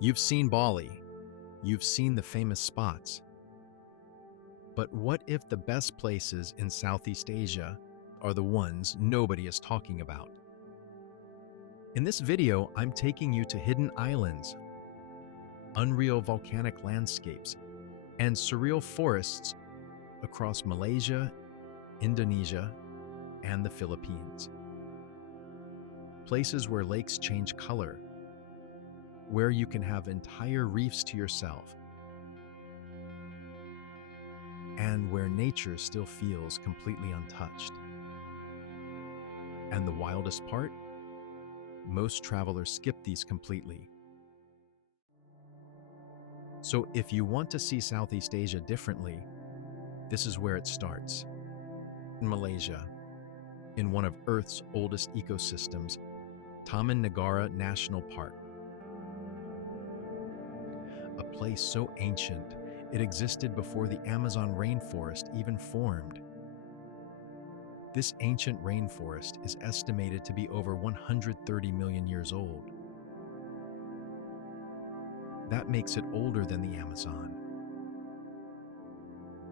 You've seen Bali, you've seen the famous spots. But what if the best places in Southeast Asia are the ones nobody is talking about? In this video, I'm taking you to hidden islands, unreal volcanic landscapes, and surreal forests across Malaysia, Indonesia, and the Philippines. Places where lakes change color, where you can have entire reefs to yourself, and where nature still feels completely untouched. And the wildest part? Most travelers skip these completely. So if you want to see Southeast Asia differently, this is where it starts. In Malaysia, in one of Earth's oldest ecosystems, Taman Negara National Park. A place so ancient, it existed before the Amazon rainforest even formed. This ancient rainforest is estimated to be over 130 million years old. That makes it older than the Amazon.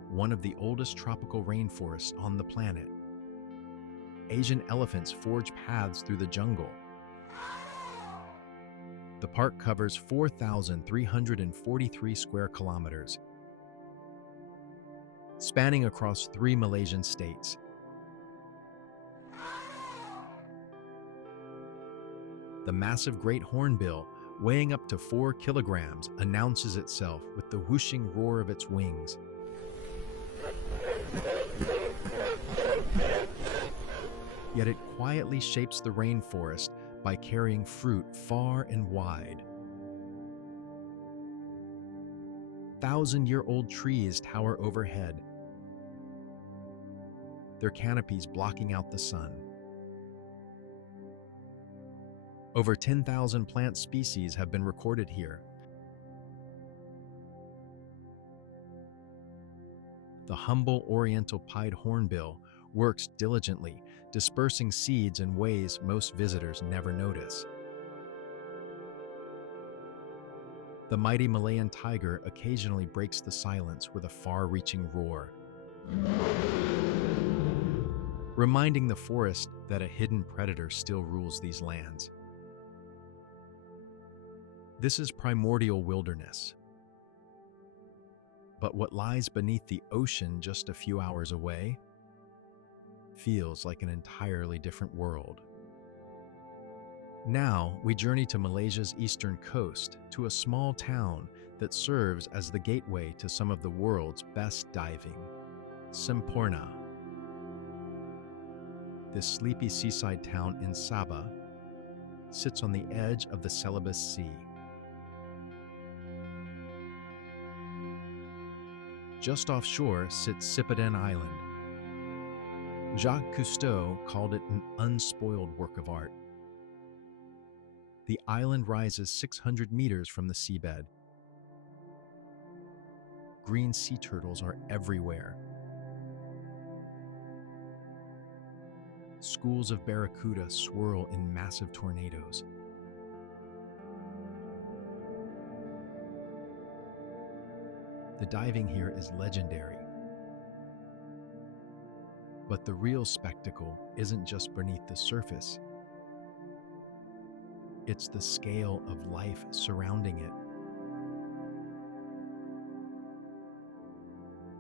One of the oldest tropical rainforests on the planet. Asian elephants forge paths through the jungle. The park covers 4,343 square kilometers, spanning across 3 Malaysian states. The massive great hornbill, weighing up to 4 kilograms, announces itself with the whooshing roar of its wings. Yet it quietly shapes the rainforest by carrying fruit far and wide. 1,000-year-old trees tower overhead, their canopies blocking out the sun. Over 10,000 plant species have been recorded here. The humble oriental pied hornbill works diligently, dispersing seeds in ways most visitors never notice. The mighty Malayan tiger occasionally breaks the silence with a far-reaching roar, reminding the forest that a hidden predator still rules these lands. This is primordial wilderness. But what lies beneath the ocean just a few hours away feels like an entirely different world. Now, we journey to Malaysia's eastern coast, to a small town that serves as the gateway to some of the world's best diving, Semporna. This sleepy seaside town in Sabah sits on the edge of the Celebes Sea. Just offshore sits Sipadan Island. Jacques Cousteau called it an unspoiled work of art. The island rises 600 meters from the seabed. Green sea turtles are everywhere. Schools of barracuda swirl in massive tornadoes. The diving here is legendary. But the real spectacle isn't just beneath the surface. It's the scale of life surrounding it.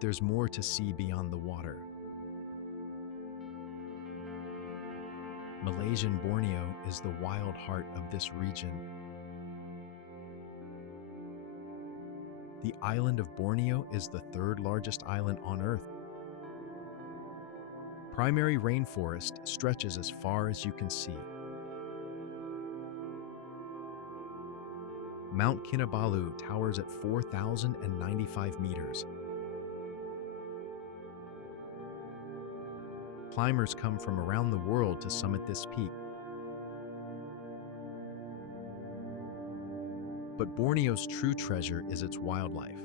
There's more to see beyond the water. Malaysian Borneo is the wild heart of this region. The island of Borneo is the third largest island on Earth. Primary rainforest stretches as far as you can see. Mount Kinabalu towers at 4,095 meters. Climbers come from around the world to summit this peak. But Borneo's true treasure is its wildlife.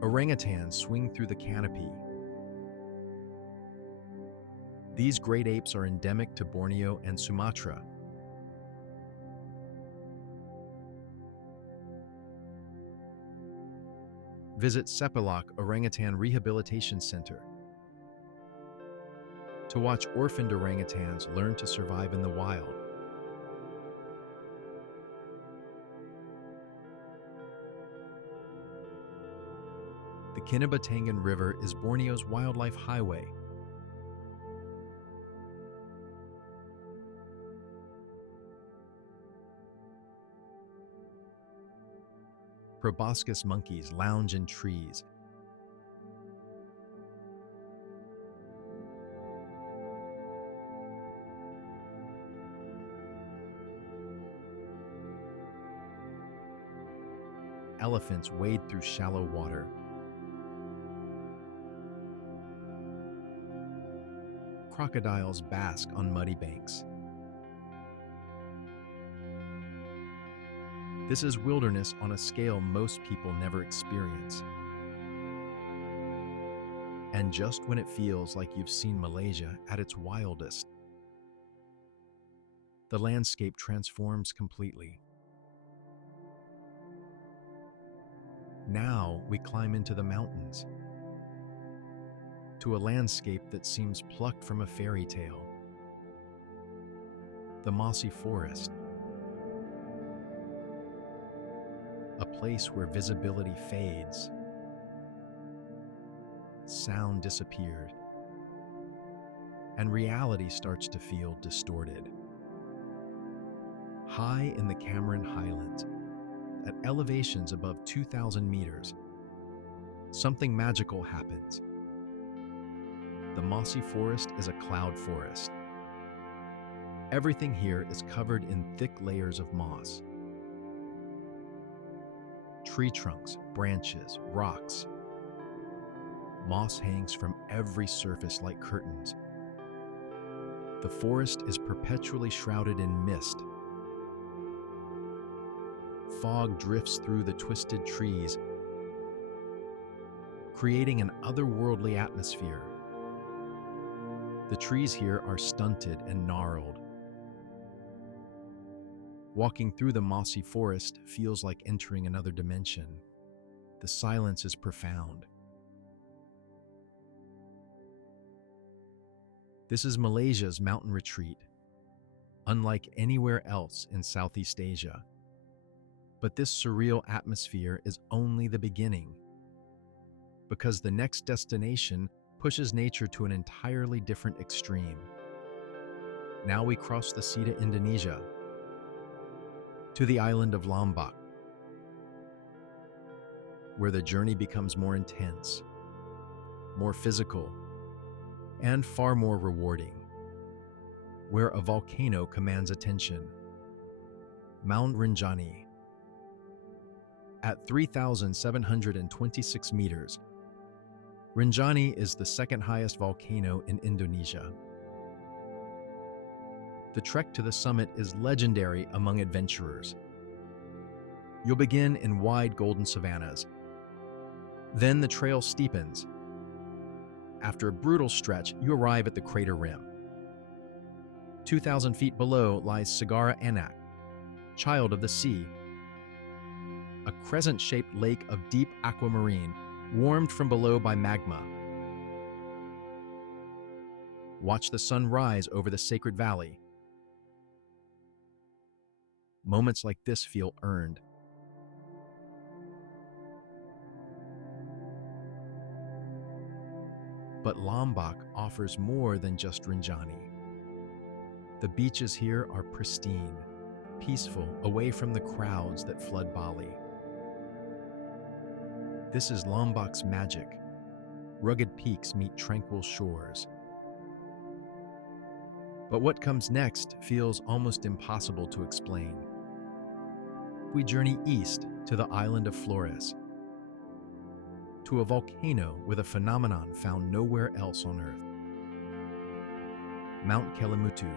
Orangutans swing through the canopy. These great apes are endemic to Borneo and Sumatra. Visit Sepalak Orangutan Rehabilitation Center to watch orphaned orangutans learn to survive in the wild. The Kinabalu River is Borneo's wildlife highway. Proboscis monkeys lounge in trees. Elephants wade through shallow water. Crocodiles bask on muddy banks. This is wilderness on a scale most people never experience. And just when it feels like you've seen Malaysia at its wildest, the landscape transforms completely. Now we climb into the mountains, to a landscape that seems plucked from a fairy tale. The Mossy Forest, a place where visibility fades, sound disappeared, and reality starts to feel distorted. High in the Camiguin Highlands, at elevations above 2,000 meters, something magical happens. The Mossy Forest is a cloud forest. Everything here is covered in thick layers of moss. Tree trunks, branches, rocks. Moss hangs from every surface like curtains. The forest is perpetually shrouded in mist. Fog drifts through the twisted trees, creating an otherworldly atmosphere. The trees here are stunted and gnarled. Walking through the mossy forest feels like entering another dimension. The silence is profound. This is Malaysia's mountain retreat, unlike anywhere else in Southeast Asia. But this surreal atmosphere is only the beginning, because the next destination pushes nature to an entirely different extreme. Now we cross the sea to Indonesia, to the island of Lombok, where the journey becomes more intense, more physical, and far more rewarding, where a volcano commands attention. Mount Rinjani. At 3,726 meters, Rinjani is the second highest volcano in Indonesia. The trek to the summit is legendary among adventurers. You'll begin in wide golden savannas. Then the trail steepens. After a brutal stretch, you arrive at the crater rim. 2,000 feet below lies Segara Anak, child of the sea, a crescent-shaped lake of deep aquamarine, warmed from below by magma. Watch the sun rise over the sacred valley. Moments like this feel earned. But Lombok offers more than just Rinjani. The beaches here are pristine, peaceful, away from the crowds that flood Bali. This is Lombok's magic. Rugged peaks meet tranquil shores. But what comes next feels almost impossible to explain. We journey east to the island of Flores, to a volcano with a phenomenon found nowhere else on Earth. Mount Kelimutu.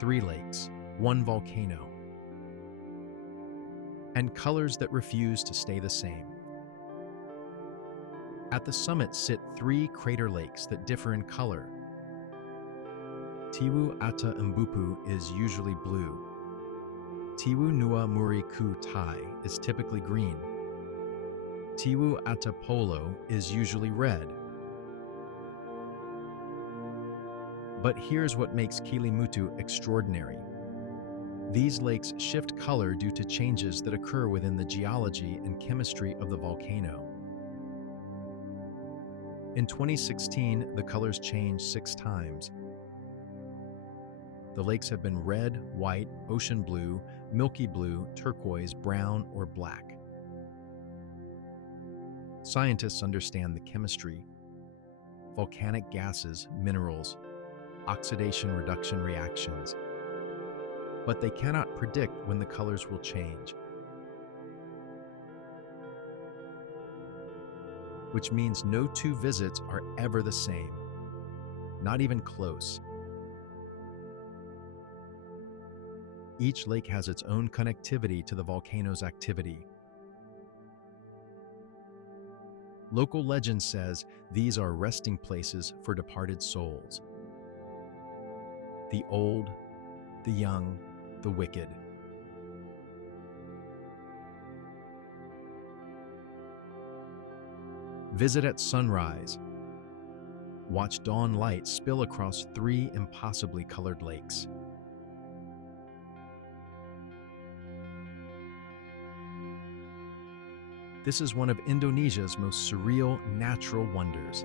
3 lakes, 1 volcano, and colors that refuse to stay the same. At the summit sit 3 crater lakes that differ in color. Tiwu Ata Mbupu is usually blue. Tiwu Nua Muri Ku Tai is typically green. Tiwu Atapolo is usually red. But here's what makes Kelimutu extraordinary. These lakes shift color due to changes that occur within the geology and chemistry of the volcano. In 2016, the colors changed 6 times. The lakes have been red, white, ocean blue, milky blue, turquoise, brown, or black. Scientists understand the chemistry, volcanic gases, minerals, oxidation-reduction reactions, but they cannot predict when the colors will change, which means no 2 visits are ever the same, not even close. Each lake has its own connectivity to the volcano's activity. Local legend says these are resting places for departed souls. The old, the young, the wicked. Visit at sunrise. Watch dawn light spill across 3 impossibly colored lakes. This is one of Indonesia's most surreal natural wonders.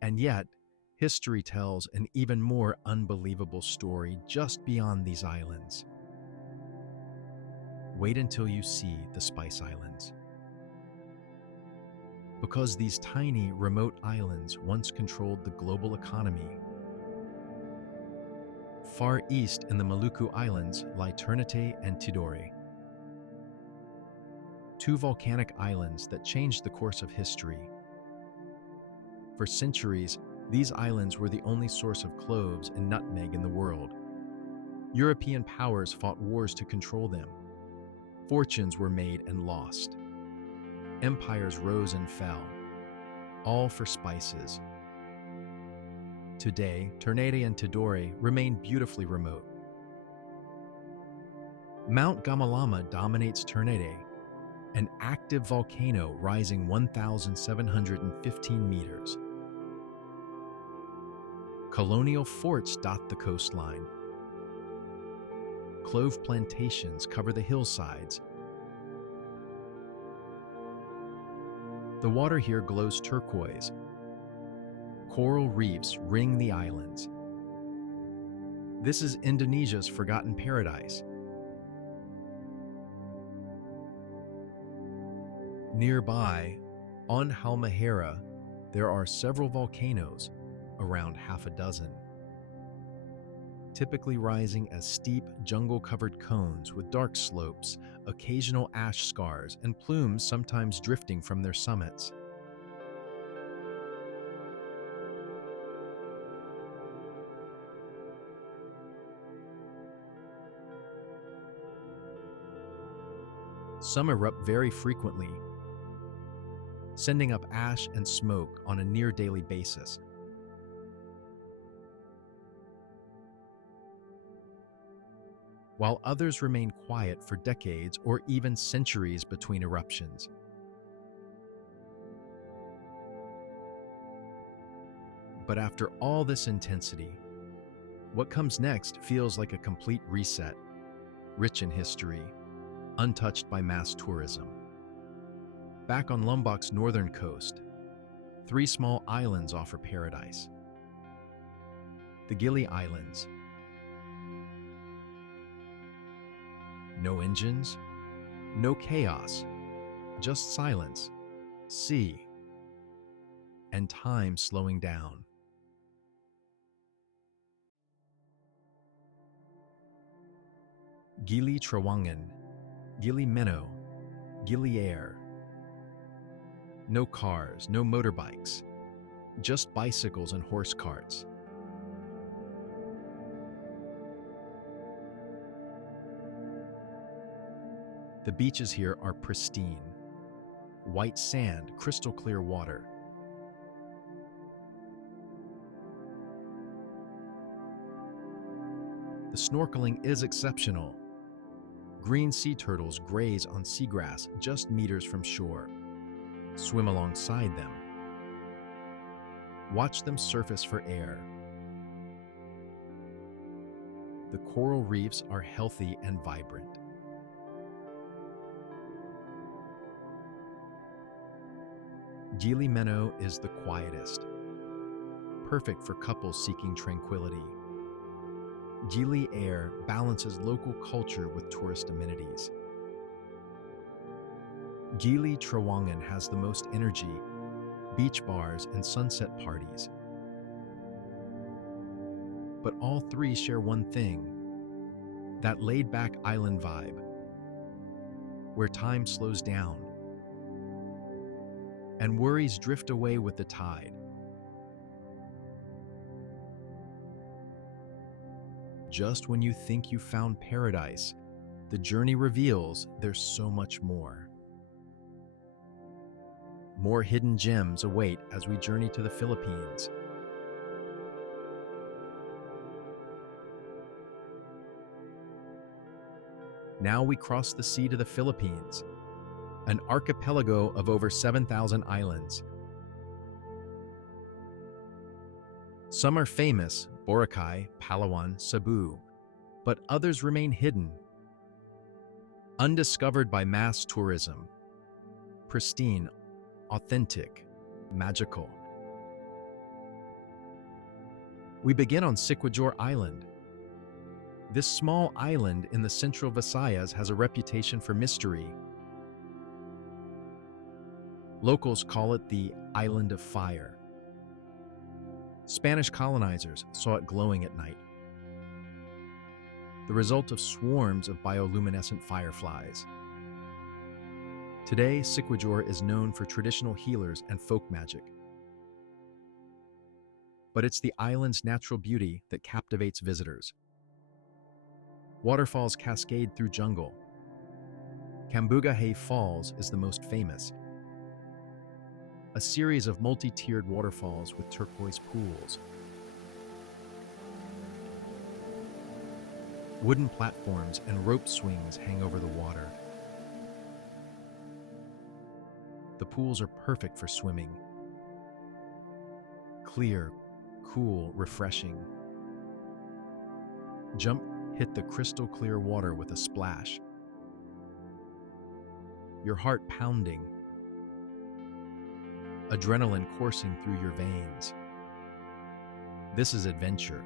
And yet, history tells an even more unbelievable story just beyond these islands. Wait until you see the Spice Islands. Because these tiny, remote islands once controlled the global economy. Far east in the Maluku Islands lie Ternate and Tidore, 2 volcanic islands that changed the course of history. For centuries, these islands were the only source of cloves and nutmeg in the world. European powers fought wars to control them. Fortunes were made and lost. Empires rose and fell, all for spices. Today, Ternate and Tidore remain beautifully remote. Mount Gamalama dominates Ternate, an active volcano rising 1,715 meters. Colonial forts dot the coastline. Clove plantations cover the hillsides. The water here glows turquoise. Coral reefs ring the islands. This is Indonesia's forgotten paradise. Nearby, on Halmahera, there are several volcanoes, around half a dozen, typically rising as steep, jungle-covered cones with dark slopes, occasional ash scars, and plumes sometimes drifting from their summits. Some erupt very frequently, sending up ash and smoke on a near-daily basis. While others remain quiet for decades or even centuries between eruptions. But after all this intensity, what comes next feels like a complete reset, rich in history, untouched by mass tourism. Back on Lombok's northern coast, 3 small islands offer paradise. The Gili Islands. No engines, no chaos, just silence, sea, and time slowing down. Gili Trawangan, Gili Meno, Gili Air. No cars, no motorbikes, just bicycles and horse carts. The beaches here are pristine. White sand, crystal clear water. The snorkeling is exceptional. Green sea turtles graze on seagrass just meters from shore. Swim alongside them. Watch them surface for air. The coral reefs are healthy and vibrant. Gili is the quietest, perfect for couples seeking tranquility. Gili air balances local culture with tourist amenities. Gili Trawangan has the most energy, beach bars and sunset parties. But all three share one thing, that laid-back island vibe, where time slows down and worries drift away with the tide. Just when you think you found paradise, the journey reveals there's so much more. More hidden gems await as we journey to the Philippines. Now we cross the sea to the Philippines, an archipelago of over 7,000 islands. Some are famous, Boracay, Palawan, Cebu, but others remain hidden, undiscovered by mass tourism. Pristine, authentic, magical. We begin on Siquijor Island. This small island in the central Visayas has a reputation for mystery. Locals call it the Island of Fire. Spanish colonizers saw it glowing at night, the result of swarms of bioluminescent fireflies. Today, Siquijor is known for traditional healers and folk magic. But it's the island's natural beauty that captivates visitors. Waterfalls cascade through jungle. Cambugahay Falls is the most famous, a series of multi-tiered waterfalls with turquoise pools. Wooden platforms and rope swings hang over the water. The pools are perfect for swimming. Clear, cool, refreshing. Jump, hit the crystal clear water with a splash. Your heart pounding. Adrenaline coursing through your veins. This is adventure,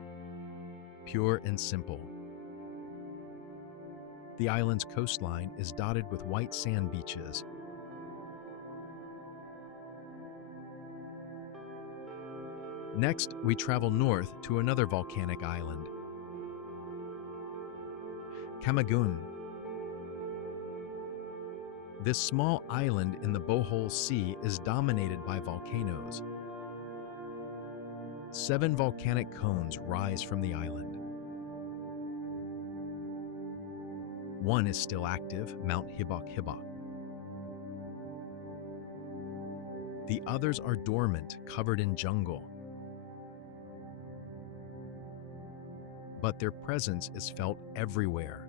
pure and simple. The island's coastline is dotted with white sand beaches. Next, we travel north to another volcanic island, Camiguin. This small island in the Bohol Sea is dominated by volcanoes. 7 volcanic cones rise from the island. One is still active, Mount Hibok. The others are dormant, covered in jungle. But their presence is felt everywhere.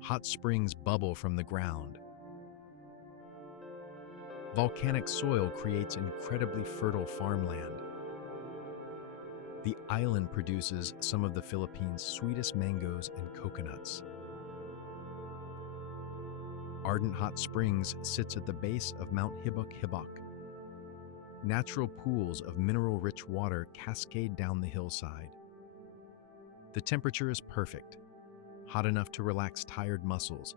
Hot springs bubble from the ground. Volcanic soil creates incredibly fertile farmland. The island produces some of the Philippines' sweetest mangoes and coconuts. Ardent Hot Springs sits at the base of Mount Hibok. Natural pools of mineral-rich water cascade down the hillside. The temperature is perfect, hot enough to relax tired muscles,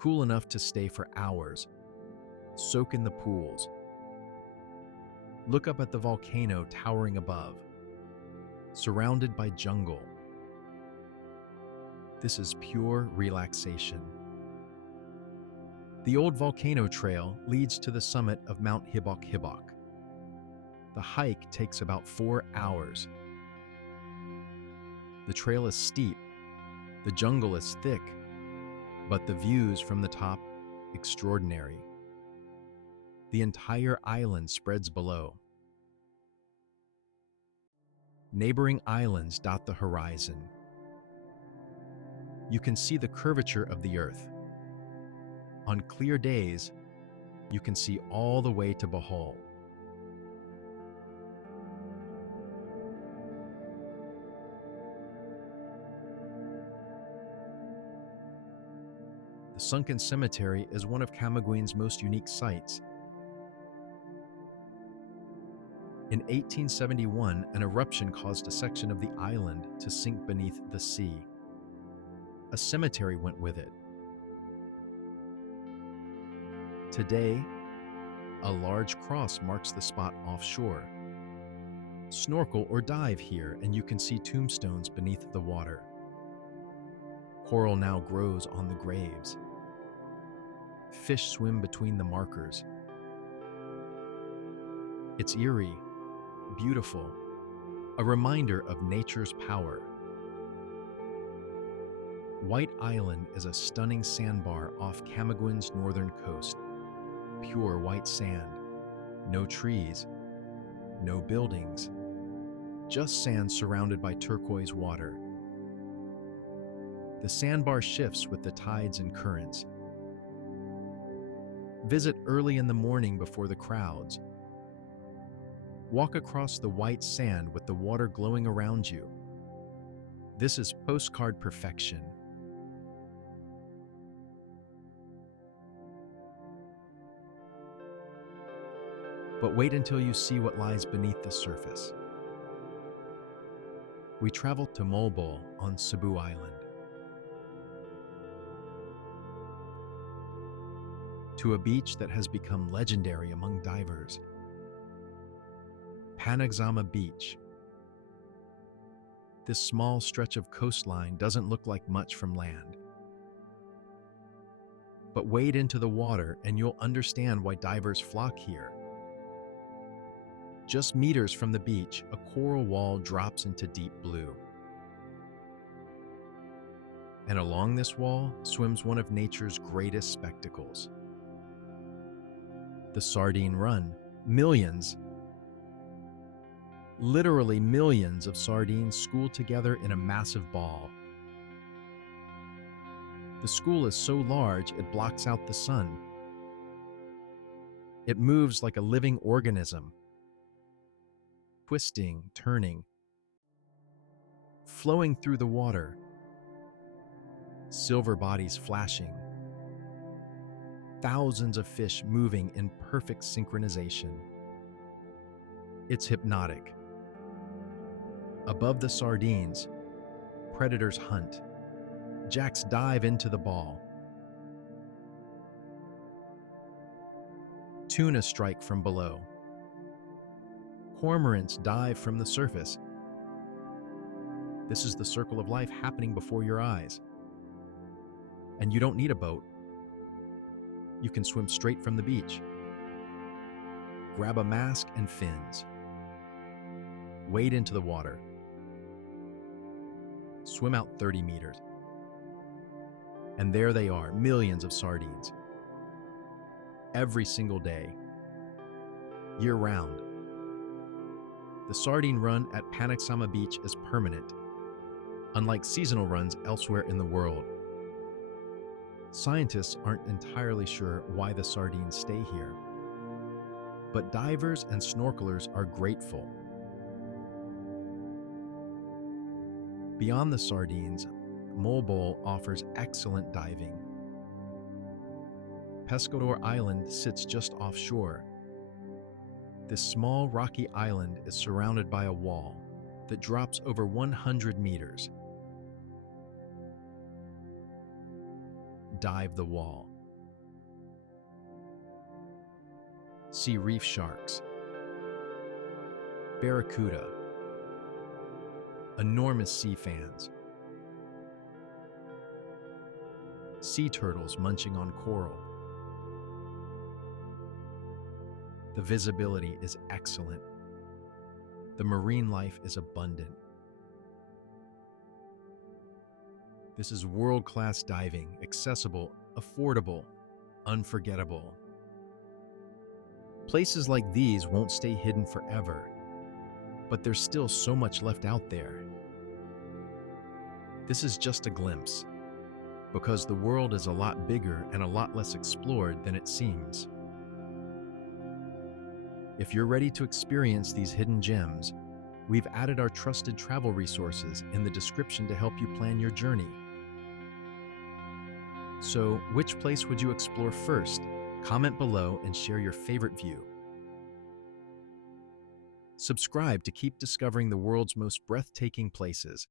cool enough to stay for hours. Soak in the pools. Look up at the volcano towering above, surrounded by jungle. This is pure relaxation. The old volcano trail leads to the summit of Mount Hibok. The hike takes about 4 hours. The trail is steep, the jungle is thick, but the views from the top, extraordinary. The entire island spreads below. Neighboring islands dot the horizon. You can see the curvature of the earth. On clear days, you can see all the way to Bohol. The sunken cemetery is one of Camiguin's most unique sights. In 1871, an eruption caused a section of the island to sink beneath the sea. A cemetery went with it. Today, a large cross marks the spot offshore. Snorkel or dive here and you can see tombstones beneath the water. Coral now grows on the graves. Fish swim between the markers. It's eerie, beautiful, a reminder of nature's power. White Island is a stunning sandbar off Camiguin's northern coast. Pure white sand, no trees, no buildings, just sand surrounded by turquoise water. The sandbar shifts with the tides and currents. Visit early in the morning before the crowds. Walk across the white sand with the water glowing around you. This is postcard perfection. But wait until you see what lies beneath the surface. We traveled to Moalboal on Cebu Island. To a beach that has become legendary among divers. Panagsama Beach. This small stretch of coastline doesn't look like much from land. But wade into the water and you'll understand why divers flock here. Just meters from the beach, a coral wall drops into deep blue. And along this wall swims one of nature's greatest spectacles. The Sardine Run. Millions, literally millions of sardines school together in a massive ball. The school is so large it blocks out the sun. It moves like a living organism, twisting, turning, flowing through the water, silver bodies flashing, thousands of fish moving in perfect synchronization. It's hypnotic. Above the sardines, predators hunt. Jacks dive into the ball. Tuna strike from below. Cormorants dive from the surface. This is the circle of life happening before your eyes. And you don't need a boat. You can swim straight from the beach. Grab a mask and fins. Wade into the water. Swim out 30 meters. And there they are, millions of sardines. Every single day, year-round. The sardine run at Panagsama Beach is permanent, unlike seasonal runs elsewhere in the world. Scientists aren't entirely sure why the sardines stay here, but divers and snorkelers are grateful. Beyond the sardines, Moalboal offers excellent diving. Pescador Island sits just offshore. This small rocky island is surrounded by a wall that drops over 100 meters. Dive the wall. See reef sharks, barracuda, enormous sea fans, sea turtles munching on coral. The visibility is excellent. The marine life is abundant. This is world-class diving, accessible, affordable, Places like these won't stay hidden forever, but there's still so much left out there. This is just a glimpse, because the world is a lot bigger and a lot less explored than it seems. If you're ready to experience these hidden gems, we've added our trusted travel resources in the description to help you plan your journey. So, which place would you explore first? Comment below and share your favorite view. Subscribe to keep discovering the world's most breathtaking places